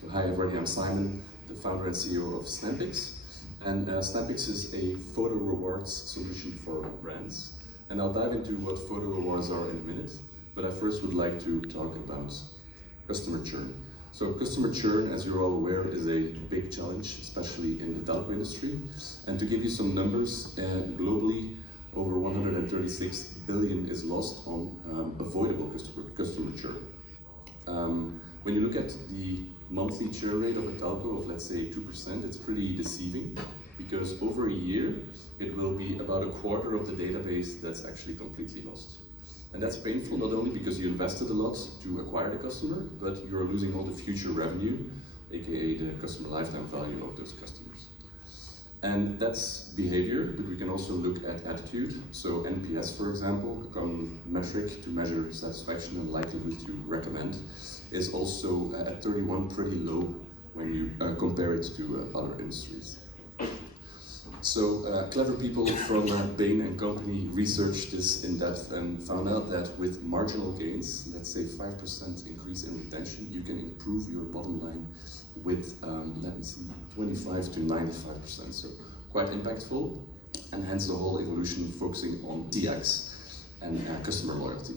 So hi everybody, I'm Simon, the founder and CEO of Snampix. And Snampix is a photo rewards solution for brands. And I'll dive into what photo rewards are in a minute, but I first would like to talk about customer churn. So customer churn, as you're all aware, is a big challenge, especially in the telco industry. And to give you some numbers, globally, over 136 billion is lost on avoidable customer churn. When you look at the monthly churn rate of a telco of, let's say, 2%, it's pretty deceiving, because over a year, it will be about a quarter of the database that's actually completely lost. And that's painful, not only because you invested a lot to acquire the customer, but you're losing all the future revenue, aka the customer lifetime value of those customers. And that's behavior, but we can also look at attitude. So NPS, for example, a common metric to measure satisfaction and likelihood to recommend, is also at 31 pretty low when you compare it to other industries. So clever people from Bain and Company researched this in depth and found out that with marginal gains, let's say 5% increase in retention, you can improve your bottom line with, 25 to 95%. So quite impactful, and hence the whole evolution focusing on CX and customer loyalty.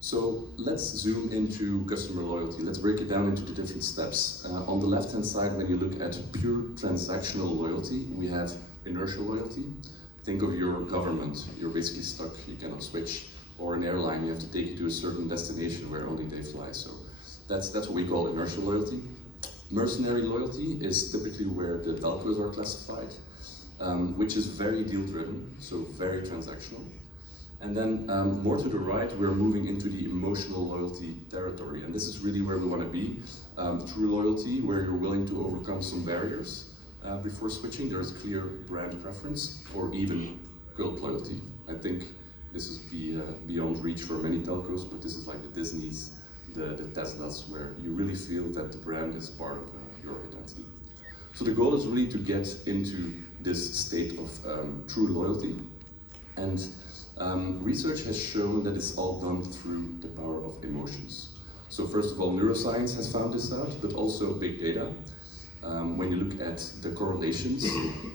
So let's zoom into customer loyalty. Let's break it down into the different steps. On the left-hand side, when you look at pure transactional loyalty, we have inertial loyalty. Think of your government. You're basically stuck, you cannot switch. Or an airline, you have to take you to a certain destination where only they fly. So that's what we call inertial loyalty. Mercenary loyalty is typically where the telcos are classified, which is very deal-driven, so very transactional. And then more to the right, we're moving into the emotional loyalty territory. And this is really where we want to be. True loyalty, where you're willing to overcome some barriers before switching. There's clear brand preference, or even cult loyalty. I think this is beyond reach for many telcos, but this is like the Disneys, the Teslas, where you really feel that the brand is part of your identity. So the goal is really to get into this state of true loyalty. And research has shown that it's all done through the power of emotions. So first of all, neuroscience has found this out, but also big data. When you look at the correlations,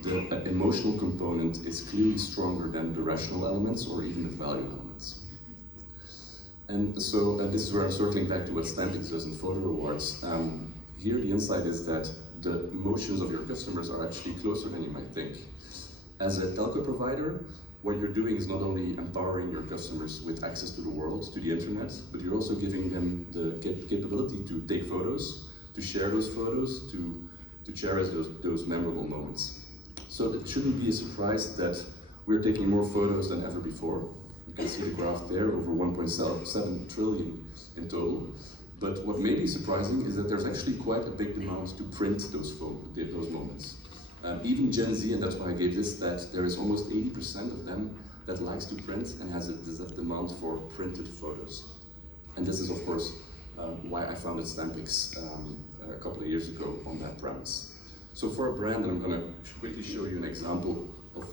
the emotional component is clearly stronger than the rational elements or even the value elements. And so this is where I'm circling back to what Snampix does in photo rewards. Here the insight is that the emotions of your customers are actually closer than you might think. As a telco provider, what you're doing is not only empowering your customers with access to the world, to the internet, but you're also giving them the capability to take photos, to share those photos, to cherish those memorable moments. So it shouldn't be a surprise that we're taking more photos than ever before. You can see the graph there, over 1.7 trillion in total. But what may be surprising is that there's actually quite a big demand to print those moments. Even Gen Z, and that's why I gave this stat, there is almost 80% of them that likes to print and has a demand for printed photos. And this is, of course, why I founded Snampix a couple of years ago on that premise. So for a brand, and I'm going to quickly show you an example of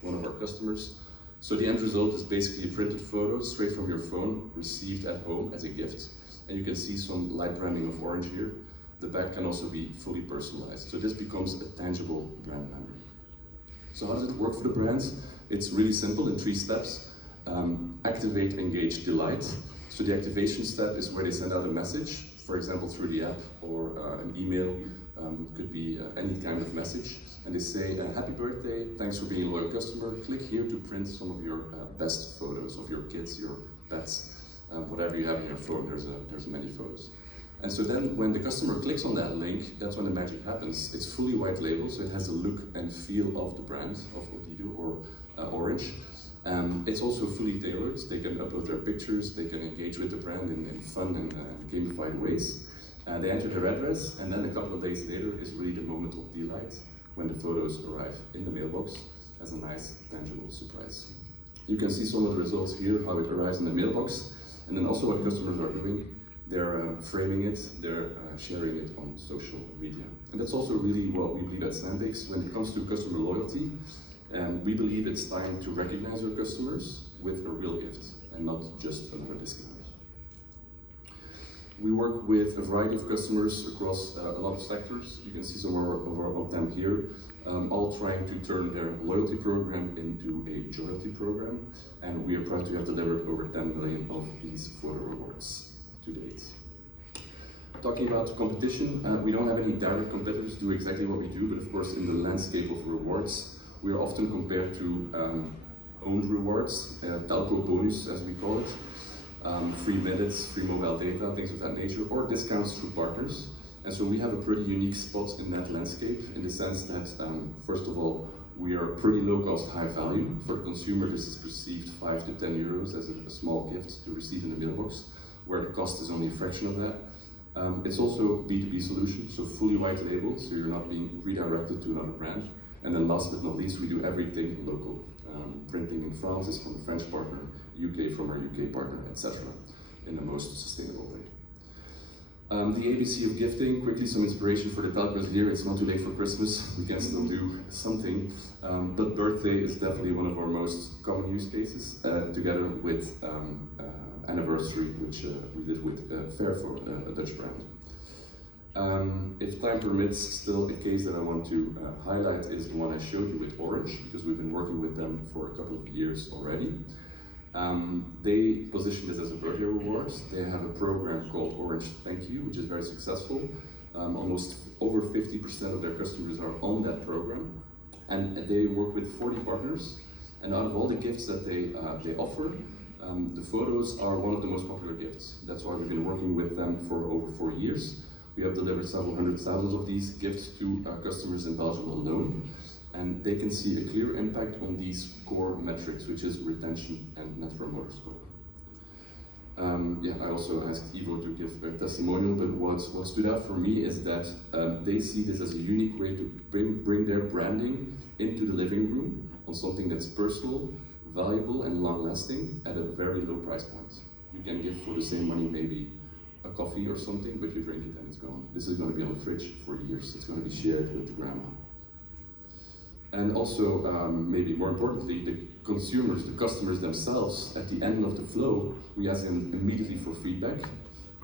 one of our customers. So the end result is basically a printed photo straight from your phone, received at home as a gift. And you can see some light branding of orange here. The back can also be fully personalized. So this becomes a tangible brand memory. So how does it work for the brands? It's really simple in 3 steps. Activate, engage, delight. So the activation step is where they send out a message, for example, through the app or an email. Could be any kind of message. And they say, happy birthday, thanks for being a loyal customer. Click here to print some of your best photos of your kids, your pets, whatever you have in your phone. There's many photos. And so then when the customer clicks on that link, that's when the magic happens. It's fully white label, so it has the look and feel of the brand, of Odido or Orange. It's also fully tailored. They can upload their pictures, they can engage with the brand in fun and gamified ways. They enter their address, and then a couple of days later is really the moment of delight when the photos arrive in the mailbox as a nice, tangible surprise. You can see some of the results here, how it arrives in the mailbox, and then also what customers are doing. They're framing it, they're sharing it on social media. And that's also really what we believe at Snampix. When it comes to customer loyalty, we believe it's time to recognize your customers with a real gift and not just another discount. We work with a variety of customers across a lot of sectors. You can see some of them here, all trying to turn their loyalty program into a joyalty program. And we are proud to have delivered over 10 million of these photo rewards to date. Talking about competition, we don't have any direct competitors who do exactly what we do, but of course in the landscape of rewards, we are often compared to owned rewards, telco bonus as we call it, free minutes, free mobile data, things of that nature, or discounts through partners. And so we have a pretty unique spot in that landscape in the sense that, first of all, we are pretty low cost, high value. For the consumer, this is perceived 5 to 10 euros as a small gift to receive in the mailbox, where the cost is only a fraction of that. It's also B2B solution, so fully white labeled, so you're not being redirected to another brand. And then last but not least, we do everything local. Printing in France is from a French partner, UK from our UK partner, etc. in the most sustainable way. The ABC of gifting, quickly some inspiration for the telcos here. It's not too late for Christmas, we can still do something. But birthday is definitely one of our most common use cases, together with anniversary, which we did with Fairphone, a Dutch brand. If time permits, still a case that I want to highlight is the one I showed you with Orange, because we've been working with them for a couple of years already. They position this as a birthday reward. They have a program called Orange Thank You, which is very successful. Almost over 50% of their customers are on that program. And they work with 40 partners. And out of all the gifts that they offer, the photos are one of the most popular gifts. That's why we've been working with them for over 4 years. We have delivered several hundred thousands of these gifts to customers in Belgium alone. And they can see a clear impact on these core metrics, which is retention and Net Promoter Score. I also asked Ivo to give a testimonial, but what stood out for me is that they see this as a unique way to bring their branding into the living room on something that's personal, valuable and long-lasting at a very low price point. You can give for the same money maybe a coffee or something, but you drink it and it's gone. This is going to be on the fridge for years. It's going to be shared with the grandma. And also, maybe more importantly, the consumers, the customers themselves, at the end of the flow, we ask them immediately for feedback,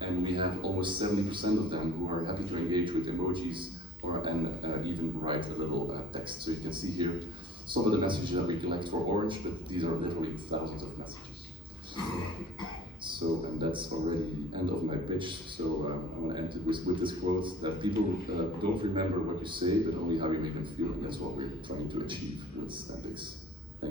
and we have almost 70% of them who are happy to engage with emojis and even write a little text. So you can see here some of the messages that we collect for Orange, but these are literally thousands of messages. So, and that's already the end of my pitch, so I want to end it with this quote, that people don't remember what you say, but only how you make them feel, and that's what we're trying to achieve with Snappix.